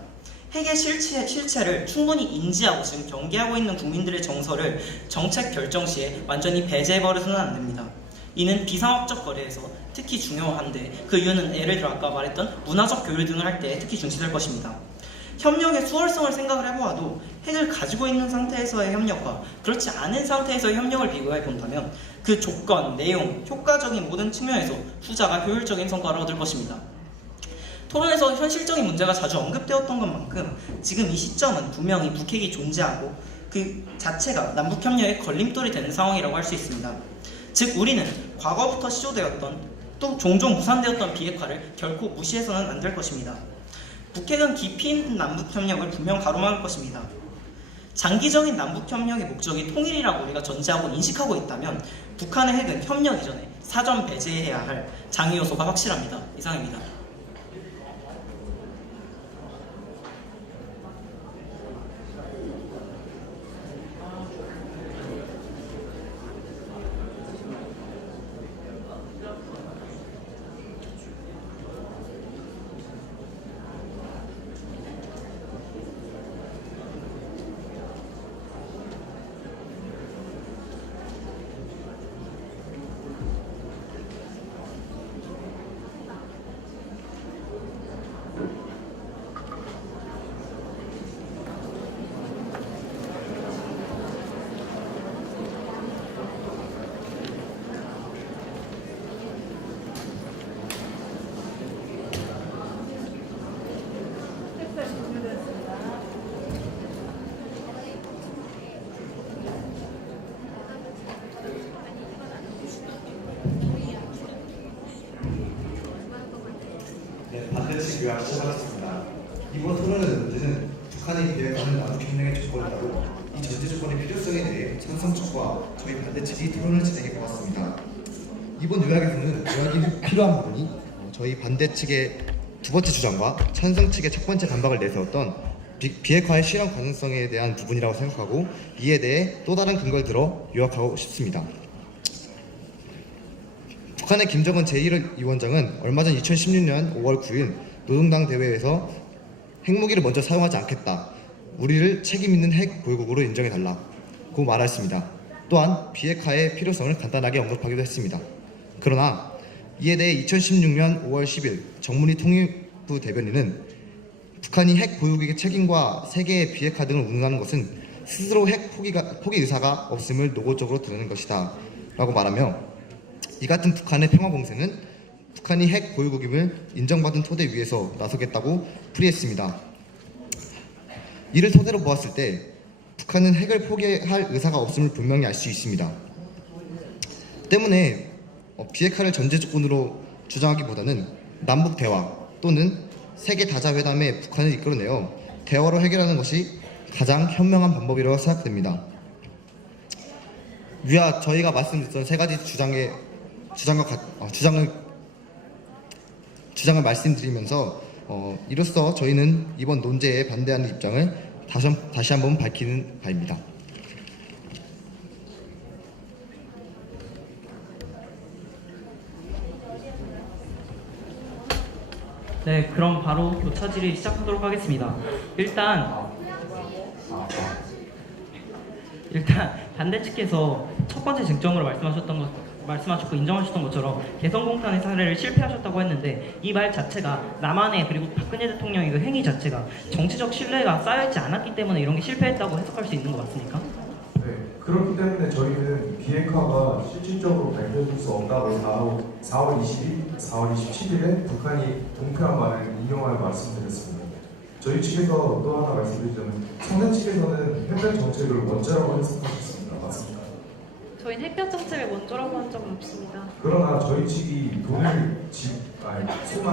핵의 실체를 충분히 인지하고 지금 경계하고 있는 국민들의 정서를 정책 결정 시에 완전히 배제해버려서는 안 됩니다. 이는 비상업적 거래에서 특히 중요한데 그 이유는 예를 들어 아까 말했던 문화적 교류 등을 할 때 특히 중시될 것입니다. 협력의 수월성을 생각을 해보아도 핵을 가지고 있는 상태에서의 협력과 그렇지 않은 상태에서의 협력을 비교해 본다면 그 조건, 내용, 효과적인 모든 측면에서 후자가 효율적인 성과를 얻을 것입니다. 토론에서 현실적인 문제가 자주 언급되었던 것만큼 지금 이 시점은 분명히 북핵이 존재하고 그 자체가 남북협력의 걸림돌이 되는 상황이라고 할 수 있습니다. 즉 우리는 과거부터 시도되었던 또 종종 무산되었던 비핵화를 결코 무시해서는 안 될 것입니다. 북핵은 깊이 있는 남북협력을 분명 가로막을 것입니다. 장기적인 남북협력의 목적이 통일이라고 우리가 전제하고 인식하고 있다면 북한의 핵은 협력 이전에 사전 배제해야 할 장애 요소가 확실합니다. 이상입니다. 반대측 요약 시작하겠습니다. 이번 토론의 문제는 북한의 비핵화는 남북협력의 조건이라고 이 전제 조건의 필요성에 대해 찬성 측과 저희 반대 측이 토론을 진행해 보았습니다. 이번 요약에서는 요약이 필요한 부분이 저희 반대 측의 두 번째 주장과 찬성 측의 첫 번째 반박을 내세웠던 비핵화의 실현 가능성에 대한 부분이라고 생각하고 이에 대해 또 다른 근거를 들어 요약하고 싶습니다. 북한의 김정은 제1위원장은 얼마 전 2016년 5월 9일 노동당 대회에서 핵무기를 먼저 사용하지 않겠다. 우리를 책임 있는 핵 보유국으로 인정해달라고 말했습니다. 또한 비핵화의 필요성을 간단하게 언급하기도 했습니다. 그러나 이에 대해 2016년 5월 10일 정문희 통일부 대변인은 북한이 핵 보유국의 책임과 세계의 비핵화 등을 운운하는 것은 스스로 핵 포기 의사가 없음을 노골적으로 드러낸 것이다 라고 말하며 이 같은 북한의 평화 공세는 북한이 핵 보유국임을 인정받은 토대 위에서 나서겠다고 풀이했습니다. 이를 토대로 보았을 때 북한은 핵을 포기할 의사가 없음을 분명히 알 수 있습니다. 때문에 비핵화를 전제 조건으로 주장하기보다는 남북 대화 또는 세계 다자회담에 북한을 이끌어내어 대화로 해결하는 것이 가장 현명한 방법이라고 생각됩니다. 위와 저희가 말씀드렸던 세 가지 주장을 말씀드리면서 이로써 저희는 이번 논제에 반대하는 입장을 다시 한번 밝히는 바입니다. 네, 그럼 바로 교차 질의 시작하도록 하겠습니다. 일단 반대 측에서 첫 번째 쟁점으로 말씀하셨고 인정하셨던 것처럼 개성공단의 사례를 실패하셨다고 했는데 이 말 자체가 남한의 그리고 박근혜 대통령의 그 행위 자체가 정치적 신뢰가 쌓여있지 않았기 때문에 이런 게 실패했다고 해석할 수 있는 것 같습니까? 네, 그렇기 때문에 저희는 비핵화가 실질적으로 발표될 수 없다고 4월 20일, 4월 27일에 북한이 공표한 말을 인용하여 말씀드렸습니다. 저희 측에서 또 하나 말씀드리자면 상대 측에서는 해변 정책을 원죄라고 해석하셨습니다. 맞습니까? 저희는 핵 햇볕 정책을 원조라고 한 적은 없습니다. 그러나 저희 측이 소나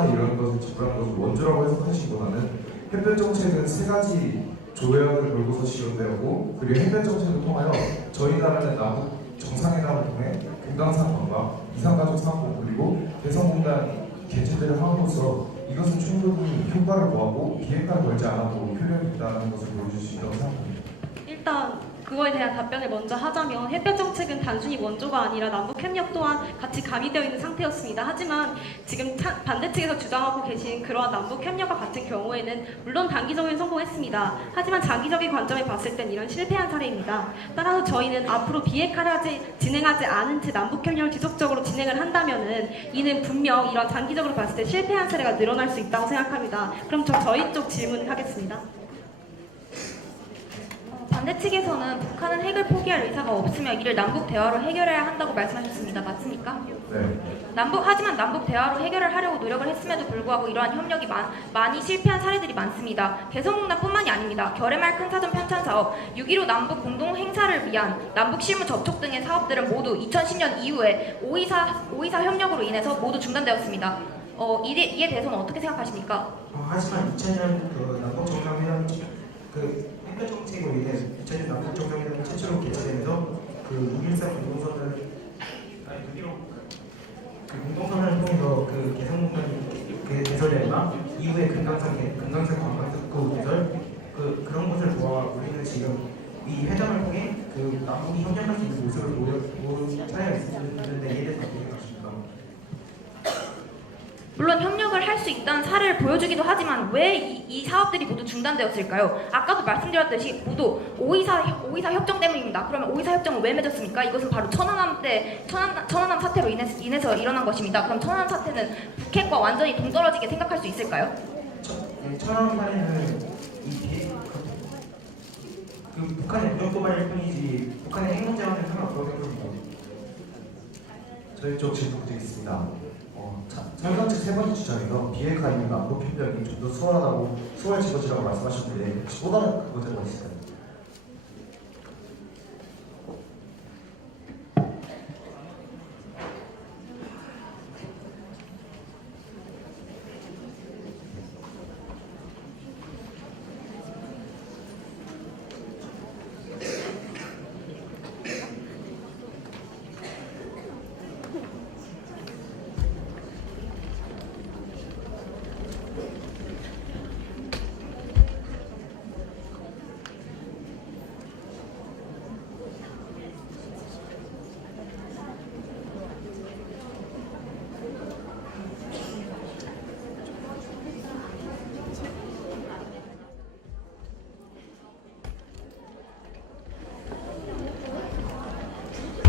이런 것을 지불하는 것을 원조라고 해석하시기보다는 햇볕 정책은 세 가지 조약을 걸고서 실현되었고, 그리고 햇볕 정책을 통하여 저희 나라는 남북 정상회담을 통해 금강산 관광, 이산가족 사고, 그리고 대성공단 개최를 함으로써 이것은 충분히 효과를 보았고 비핵화를 걸지 않아도 효력이 있다는 것을 보여줄 수 있다고 생각합니다. 일단 그거에 대한 답변을 먼저 하자면 햇볕 정책은 단순히 원조가 아니라 남북 협력 또한 같이 가미되어 있는 상태였습니다. 하지만 지금 반대 측에서 주장하고 계신 그러한 남북 협력과 같은 경우에는 물론 단기적인 성공했습니다. 하지만 장기적인 관점에 봤을 땐 이런 실패한 사례입니다. 따라서 저희는 앞으로 비핵화를 진행하지 않은 채 남북 협력을 지속적으로 진행을 한다면은 이는 분명 이런 장기적으로 봤을 때 실패한 사례가 늘어날 수 있다고 생각합니다. 그럼 저희 쪽 질문을 하겠습니다. 반대 측에서는 북한은 핵을 포기할 의사가 없으며 이를 남북 대화로 해결해야 한다고 말씀하셨습니다. 맞습니까? 네. 하지만 남북 대화로 해결을 하려고 노력을 했음에도 불구하고 이러한 협력이 많이 실패한 사례들이 많습니다. 개성공단뿐만이 아닙니다. 결해말 큰 사전 편찬 사업, 6.15 남북 공동 행사를 위한 남북 실무 접촉 등의 사업들은 모두 2010년 이후에 524 협력으로 인해서 모두 중단되었습니다. 이에 대해서는 어떻게 생각하십니까? 하지만 2000년 그 남북 정상회담 그 햇볕 정책으로 인해 2000년 남북 정상회담이 최초로 개최되면서 그 6.14 공동선언을 공동선언을 통해서 그 개성공단이 개설되거나 이후에 금강산 관광특구 개설 그런 것을 보아 우리는 지금 이 회담을 통해 그 남북이 협력할 수 있는 모습을 차이가 있는데 이에 대해서 어떻게 생각하십니까? 물론 협력을 할 수 있다는 사례를 보여주기도 하지만 왜 이 사업들이 모두 중단되었을까요? 아까도 말씀드렸듯이 모두 524 협정 때문입니다. 그러면 524 협정은 왜 맺었습니까? 이것은 바로 천안함 사태로 인해서 일어난 것입니다. 그럼 천안함 사태는 북핵과 완전히 동떨어지게 생각할 수 있을까요? 천안함 사례는 그 북한의 무력 도발일 뿐이지 북한의 핵 문제와는 상관없다고 생각합니다. 저희 쪽 질문 드리겠습니다. 철강 측 세 번째 주장에서 비핵화 이후 남북 협력이 좀 더 수월해질 것이라고 말씀하셨는데 혹시 또 다른 그것들이 있을까요?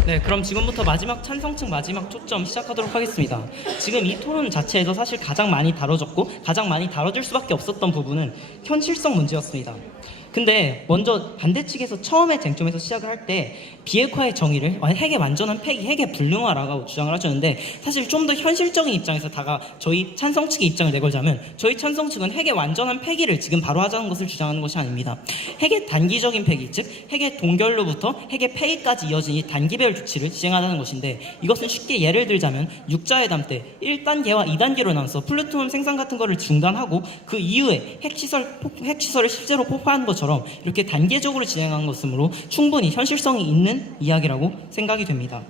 네, 그럼 지금부터 마지막 찬성층 마지막 초점 시작하도록 하겠습니다. 지금 이 토론 자체에서 사실 가장 많이 다뤄졌고 가장 많이 다뤄질 수밖에 없었던 부분은 현실성 문제였습니다. 근데 먼저 반대 측에서 처음에 쟁점에서 시작을 할 때 비핵화의 정의를 핵의 완전한 폐기, 핵의 불능화라고 주장을 하셨는데 사실 좀 더 현실적인 입장에서 저희 찬성 측의 입장을 내걸자면 저희 찬성 측은 핵의 완전한 폐기를 지금 바로 하자는 것을 주장하는 것이 아닙니다. 핵의 단기적인 폐기, 즉 핵의 동결로부터 핵의 폐기까지 이어진 이 단기별 조치를 시행하자는 것인데 이것은 쉽게 예를 들자면 육자회담 때 1단계와 2단계로 나눠서 플루토늄 생산 같은 것을 중단하고 그 이후에 핵시설을 실제로 폭파하는 것처럼 이렇게 단계적으로 진행한 것이므로 충분히 현실성이 있는 이야기라고 생각이 됩니다.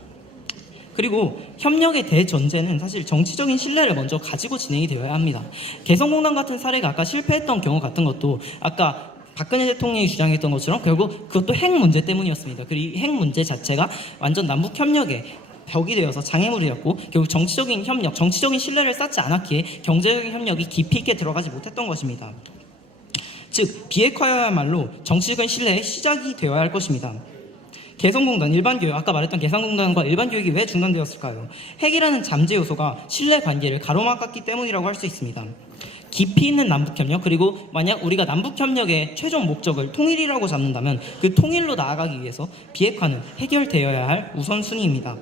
그리고 협력의 대전제는 사실 정치적인 신뢰를 먼저 가지고 진행이 되어야 합니다. 개성공단 같은 사례가 아까 실패했던 경우 같은 것도 아까 박근혜 대통령이 주장했던 것처럼 결국 그것도 핵 문제 때문이었습니다. 그리고 이 핵 문제 자체가 완전 남북 협력의 벽이 되어서 장애물이었고 결국 정치적인 협력, 정치적인 신뢰를 쌓지 않았기에 경제적인 협력이 깊이 있게 들어가지 못했던 것입니다. 즉 비핵화야말로 정치적인 신뢰의 시작이 되어야 할 것입니다. 개성공단, 일반교육, 아까 말했던 개성공단과 일반교육이 왜 중단되었을까요? 핵이라는 잠재 요소가 신뢰관계를 가로막았기 때문이라고 할 수 있습니다. 깊이 있는 남북협력, 그리고 만약 우리가 남북협력의 최종 목적을 통일이라고 잡는다면 그 통일로 나아가기 위해서 비핵화는 해결되어야 할 우선순위입니다.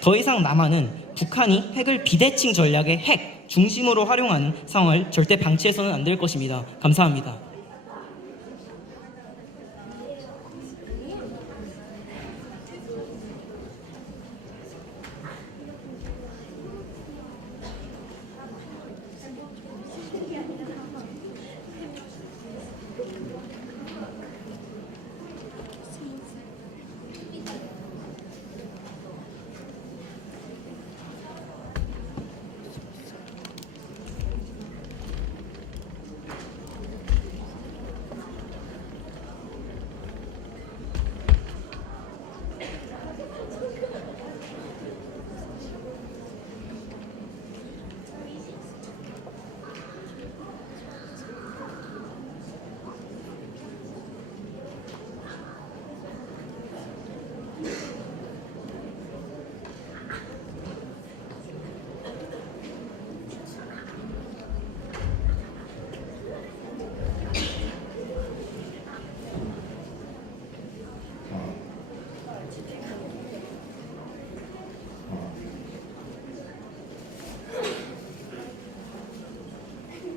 더 이상 남한은 북한이 핵을 비대칭 전략의 핵 중심으로 활용하는 상황을 절대 방치해서는 안 될 것입니다. 감사합니다.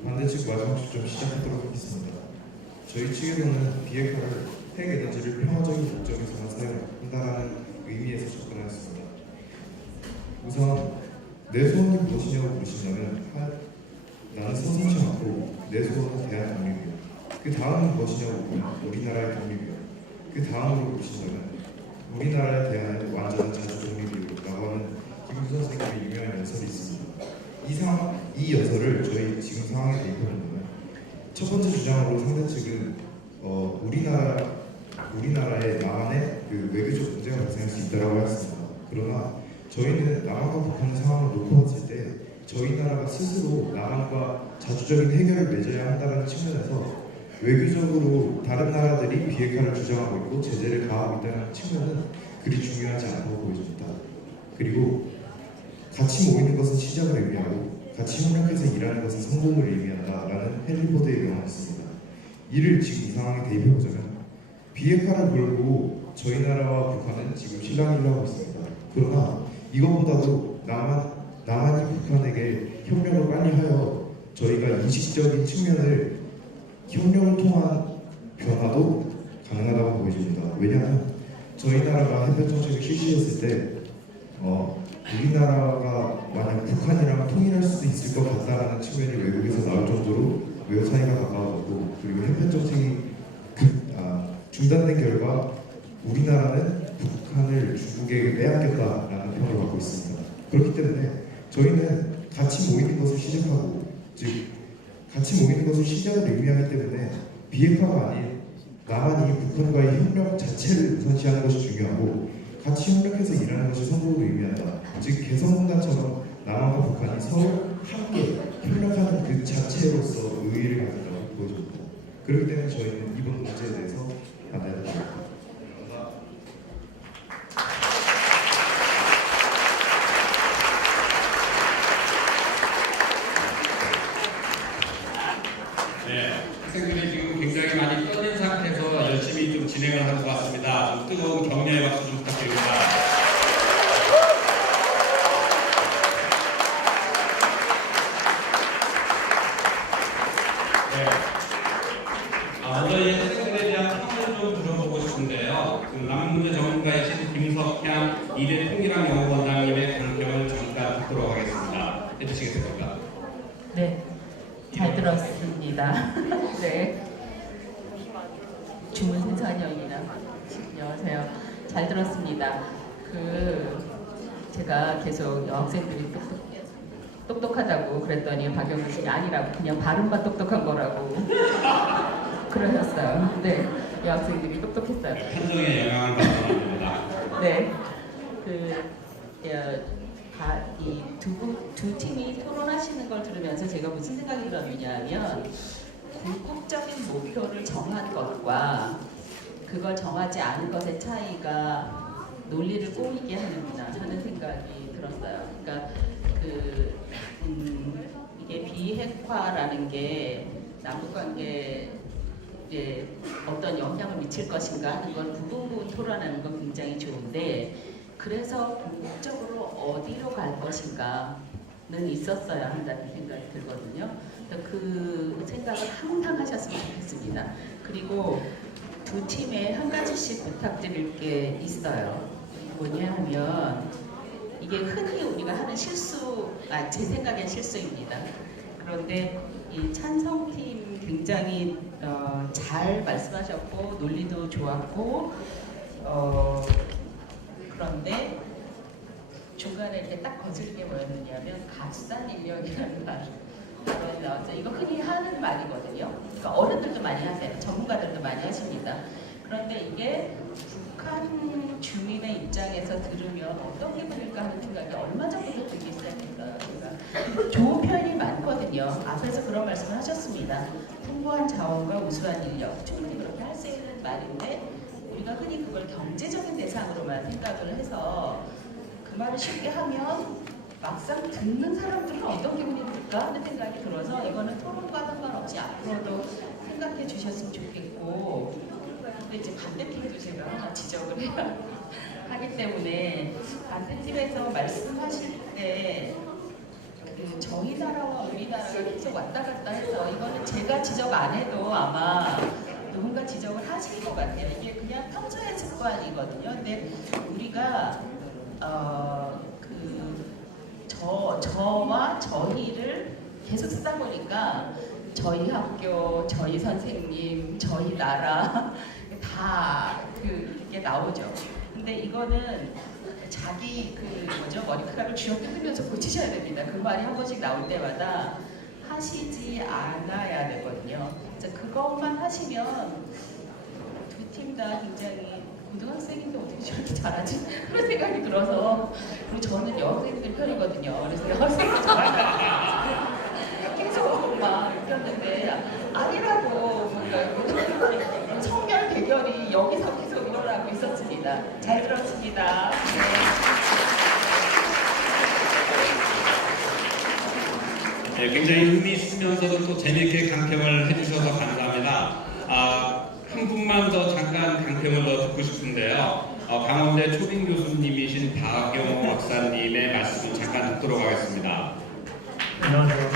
반대 측 마지막 시점 시작하도록 하겠습니다. 저희 측에서는 비핵화를 핵 에너지를 평화적인 목적에서만 사용한다는 의미에서 접근하였습니다. 우선 내 소원이 무엇이냐고 물으신다면 나는 서슴지 않고 내 소원은 대한 독립이요. 그 다음은 무엇이냐고 물으면 우리나라의 독립이요. 그 다음으로 물으신다면 우리나라에 대한 완전한 자주 독립이라고 하는 김구선 선생님의 유명한 연설이 있습니다. 이 연설을 저희 지금 상황에 대입해본다면 첫 번째 주장으로 상대 측은 우리나라의 남한의 그 외교적 문제가 발생할 수 있다고 하였습니다. 그러나 저희는 남한과 북한의 상황을 놓고 봤을 때 저희 나라가 스스로 남한과 자주적인 해결을 맺어야 한다는 측면에서 외교적으로 다른 나라들이 비핵화를 주장하고 있고 제재를 가하고 있다는 측면은 그리 중요하지 않다고 보여집니다. 그리고 같이 모이는 것은 시작을 의미하고 같이 협력해서 일하는 것은 성공을 의미한다라는 헨리 포드의 명언이 있습니다. 이를 지금 이 상황에 대입해보자면 비핵화를 걸고 저희 나라와 북한은 지금 실랑이를 하고 있습니다. 그러나 이것보다도 남한이 북한에게 협력을 빨리 하여 저희가 인식적인 측면을 협력을 통한 변화도 가능하다고 보여집니다. 왜냐하면 저희 나라가 해변 정책을 실시했을 때 우리나라가 만약 북한이랑 통일할 수도 있을 것 같다라는 측면이 외국에서 나올 정도로 외교 사이가 가까워졌고 그리고 해변 정책이 중단된 결과 우리나라는 북한을 중국에게 빼앗겼다라는 평을 받고 있습니다. 그렇기 때문에 저희는 같이 모이는 것을 시작하고 즉 같이 모이는 것을 시작을 의미하기 때문에 비핵화가 아닌 남한이 북한과의 협력 자체를 우선시하는 것이 중요하고 같이 협력해서 일하는 것이 성공을 의미한다. 즉 개성공단처럼 남한과 북한이 서로 함께 협력하는 그 자체로서 의의를 가진다고 보여집니다. 그렇기 때문에 저희는 이번 문제에 대해서 반대를 합니다. 네, 학생들이 지금 굉장히 많이 떨린 상태에서 열심히 좀 진행을 하는 것 같습니다. 좀 뜨거운 격려의 박수 좀 부탁드립니다. 먼저 이 학생들에 대한 평을 좀 들어보고 싶은데요. 남문문제 전문가이신 김석향 이대 통일학연구원장님의 강평을 잠깐 듣도록 하겠습니다. 해주시겠습니까? 네, 잘 들었습니다. 네, 주문선연이나 안녕하세요. 잘 들었습니다. 제가 계속 여학생들이 똑똑하다고 그랬더니 박영우 씨가 아니라고 그냥 발음만 똑똑한 거라고 그러셨어요. 네, 여학생들이 똑똑했어요. 판정에 영향을 받습니다. 네, 이 두 팀이 토론하시는 걸 들으면서 제가 무슨 생각이 들었느냐면 궁극적인 목표를 정한 것과 그걸 정하지 않은 것의 차이가 논리를 꼬이게 하는구나 하는 생각이 들었어요. 그러니까 이게 비핵화라는 게 남북관계에 어떤 영향을 미칠 것인가 하는 걸 부분 토론하는 건 굉장히 좋은데 그래서 궁극적으로 어디로 갈 것인가는 있었어야 한다는 생각이 들거든요. 그 생각을 항상 하셨으면 좋겠습니다. 그리고 두 팀에 한 가지씩 부탁드릴 게 있어요. 뭐냐 하면 이게 흔히 우리가 하는 제 생각엔 실수입니다. 그런데 이 찬성팀 굉장히 잘 말씀하셨고 논리도 좋았고 그런데 중간에 이렇게 딱 거슬리게 뭐였느냐면 값싼 인력이라는 발언이 나왔죠. 이거 흔히 하는 말이거든요. 그러니까 어른들도 많이 하세요. 전문가들도 많이 하십니다. 그런데 이게 북한 주민의 입장에서 들으면 어떤 기분일까 하는 생각이 얼마 전부터 들기 시작했어요. 그러니까 좋은 표현이 많거든요. 앞에서 그런 말씀을 하셨습니다. 풍부한 자원과 우수한 인력. 충분히 그렇게 할 수 있는 말인데 우리가 흔히 그걸 경제적인 대상으로만 생각을 해서 그 말을 쉽게 하면 막상 듣는 사람들은 어떤 기분이 들까 하는 생각이 들어서 이거는 토론과 상관없이 앞으로도 생각해 주셨으면 좋겠고 근데 이제 반대팀도 제가 하나 지적을 해야 하기 때문에 반대팀에서 말씀하실 때 저희 나라와 우리나라가 계속 왔다 갔다 해서 제가 지적 안 해도 아마 누군가 지적을 하실 것 같아요. 이게 그냥 평소의 습관이거든요. 근데 우리가 저와 저희를 계속 쓰다 보니까 저희 학교, 저희 선생님, 저희 나라 다 이게 나오죠. 근데 이거는 자기 머리카락을 쥐어뜯으면서 고치셔야 됩니다. 그 말이 한 번씩 나올 때마다 하시지 않아야 되거든요. 그래서 그것만 하시면 두 팀 다 굉장히 고등학생인데 어떻게 저렇게 잘하지? 그런 생각이 들어서 그리고 저는 여학생들 편이거든요. 그래서 여학생들 잘하니까 계속 막 느꼈는데 아니라고 뭔가 청결 대결이 여기서 계속 일어나고 있었습니다. 잘 들었습니다. 네, 굉장히 의미 있으면서도 또 재미있게 강평을 해주셔서 감사합니다. 한 분만 더 잠깐 강평을 더 듣고 싶은데요. 강원대 초빙 교수님이신 박용호 박사님의 말씀을 잠깐 듣도록 하겠습니다. 안녕하세요.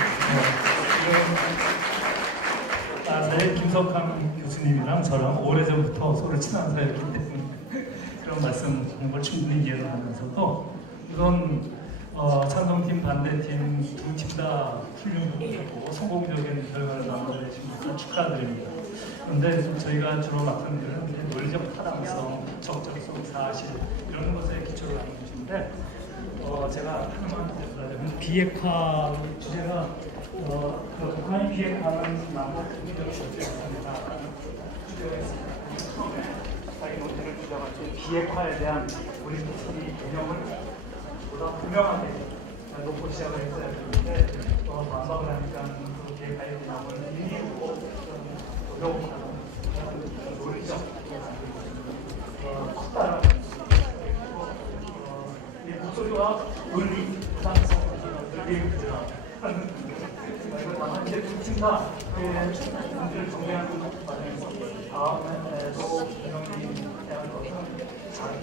네, 김석환 교수님이랑 저랑 오래전부터 서로 친한 사이였기 때문에 그런 말씀 하는 걸 충분히 이해를 하면서도 이건 찬성팀, 반대팀 두 팀 다 훌륭하고 성공적인 결과를 만들어내신 것을 축하드립니다. 그런데 저희가 주로 맡은 일은 논리적 타당성, 적절성, 사실 이런 것에 기초를 하는 것인데 제가 하나만 말하자면 비핵화 주제가 북한이 비핵화는 남북 협력을 절대했습니다. 주제가 있습니다. 처음에 자기 논제를 주장하신 비핵화에 대한 우리 스스로의 개념을 보다 분명하게 놓고 시작을 했어야 되는데 반박을 하니까 그 비핵화의 개념을 일일이 어려움하는 논리적 컸다라는 이 목소리와 논리, 타당성을 얘기해주자. 이거 다만 이제 두 팀 다 문제를 정리하는 과정에서 다음에도 대형이 대한 것은 자기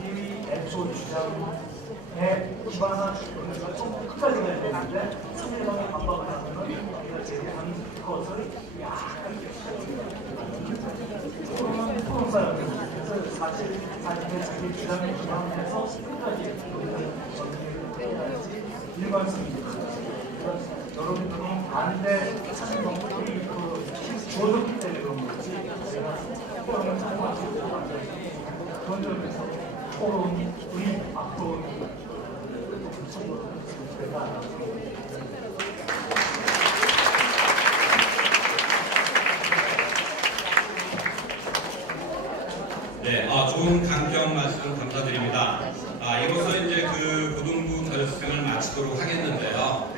애초 주장에 기반한 주장을 좀 끝까지 가야 되는데 상대방이 반박을 하면 우리가 제기한 것을 약간 토론 싸움이에요. 그래서 사실 자기의 자기 주장에 기반해서 끝까지 정리를 해야지 일관성입니다. 여러분들이 반대 하는 경우들이 주어졌기 때문에 그런 거지 제가 토론을 참고하고 그런 점에서 토론이 우리 앞으로 네, 좋은 강평 말씀 감사드립니다. 이로써 이제 그 고등부 결승을 마치도록 하겠는데요.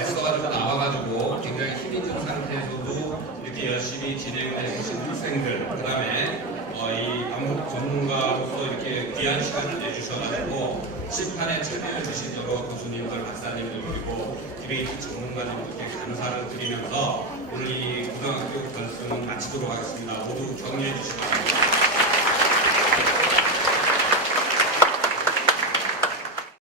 애써가지고 나와가지고 굉장히 힘이 든 상태에서도 이렇게 열심히 진행해 주신 학생들, 그 다음에 이 남북 전문가로서 이렇게 귀한 시간을 내주셔가지고 심판에 참여해 주신 여러 교수님들, 박사님들 그리고 디베이트 전문가님들께 감사를 드리면서 오늘 이 고등학교 결승을 마치도록 하겠습니다. 모두 격려해 주시기 바랍니다.